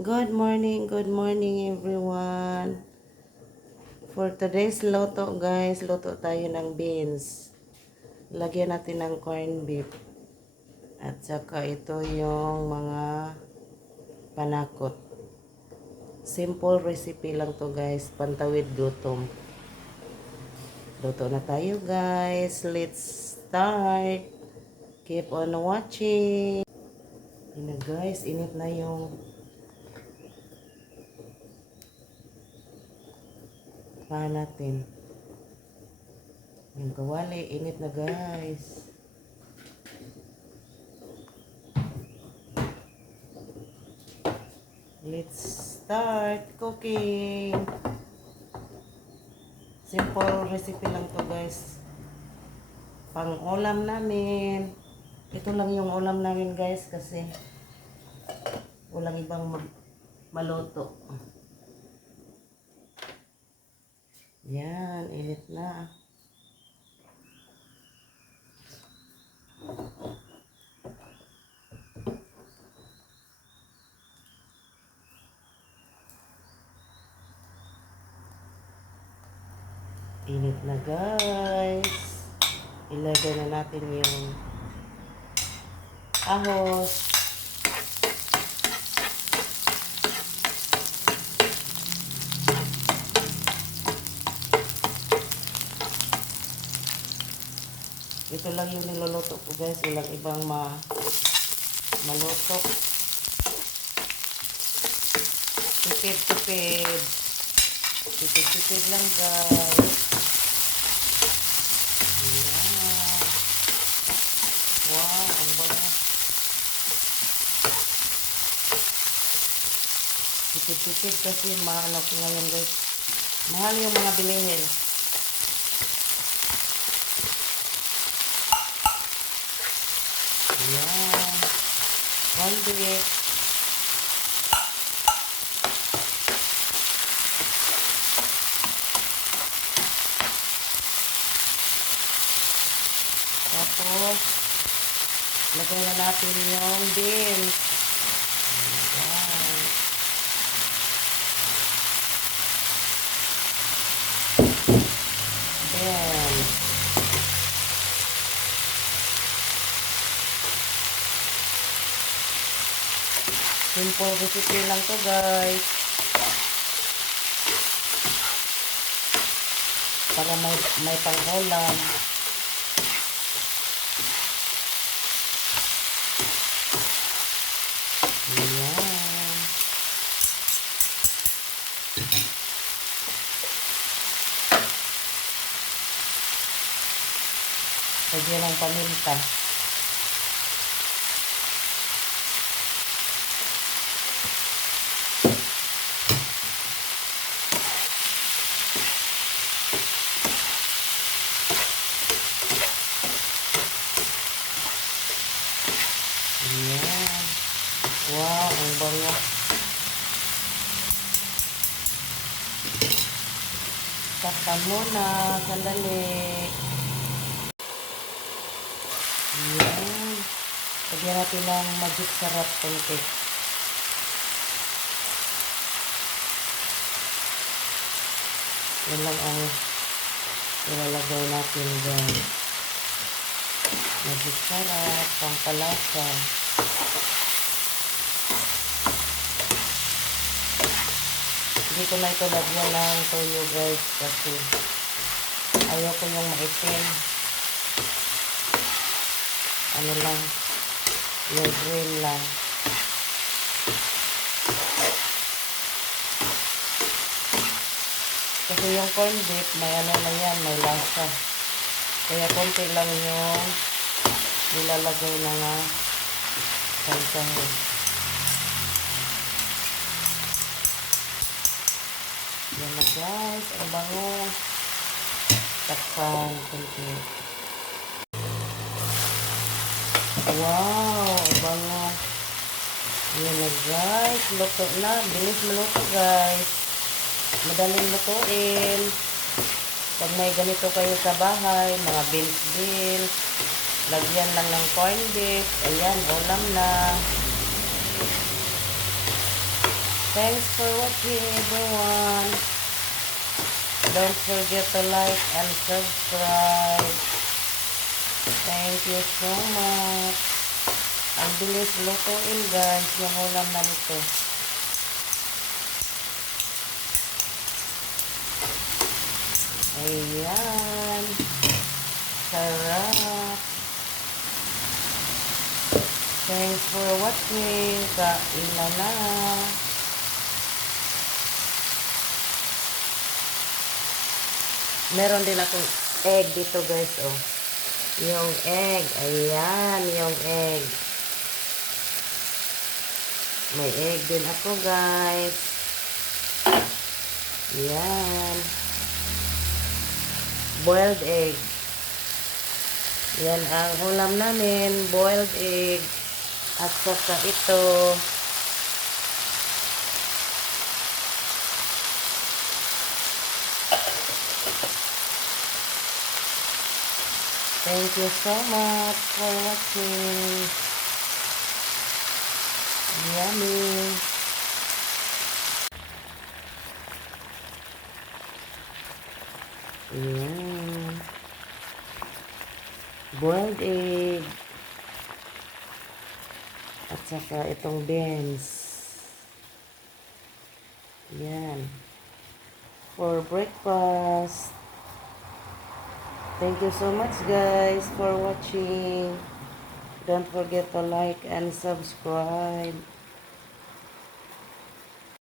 Good morning everyone. For today's loto guys, luto tayo ng beans. Lagyan natin ng corned beef. At saka ito yung mga panakot. Simple recipe lang to guys, pantawid gutom. Luto na tayo guys, let's start. Keep on watching. Yun na guys, init na yung pan natin. Yung kawali, init na guys. Let's start cooking. Simple recipe lang to guys. Pang ulam namin. Ito lang yung ulam namin guys kasi walang ibang maluto. Yan, init na. Init na guys. Ilagay na natin yung ahos. Ito lang yung niluluto ko guys. Walang ibang maluto. Tipid-tipid. Tipid-tipid lang guys. Ayan. Wow, ang baga. Tipid-tipid kasi mahal ko ngayon guys. Mahal yung mga bilihin. Ayan. Kondiet. Tapos, lagay na natin yung beans. Ayan. Ayan. Simple recipe lang to guys. Para may pang-ulam. Ayan. Lagyan ng paminta. Ayan. Wow, ang bango. Takpan muna. Sandali. Ayan. Lagyan natin ng magic sarap konti. Yan lang ang ilalagay natin guys. Magic sarap, pampalasa. Hindi ko na ito lagyan ng toyo guys kasi ayaw ko yung maitim. Ano lang, yung green lang. Kasi yung corned beef, may ano na yan, may lasa. Kaya konti lang yung nilalagay na nga salsahin. Yan na guys, ang bango. Takpan, konti. Wow, ang bango. Yan na guys, luto na. Bilis maluto guys. Madaling lutuin. Pag may ganito kayo sa bahay, mga beans, lagyan lang ng corned beef. Ayan, ulam na. Thanks for watching, everyone. Don't forget to like and subscribe. Thank you so much. Ang bilis lutuin, guys, yung ulam na nito. Ayan. Sarap. Thanks for watching. Kain na. Meron din akong egg dito, guys, oh. Yung egg. Ayan, yung egg. May egg din ako, guys. Ayan. Boiled egg. Yan ang ulam namin. Boiled egg. At saka ito. Thank you so much for watching. Yummy. Ayan. Boiled egg. At saka itong beans. Ayan. For breakfast. Thank you so much, guys, for watching. Don't forget to like and subscribe.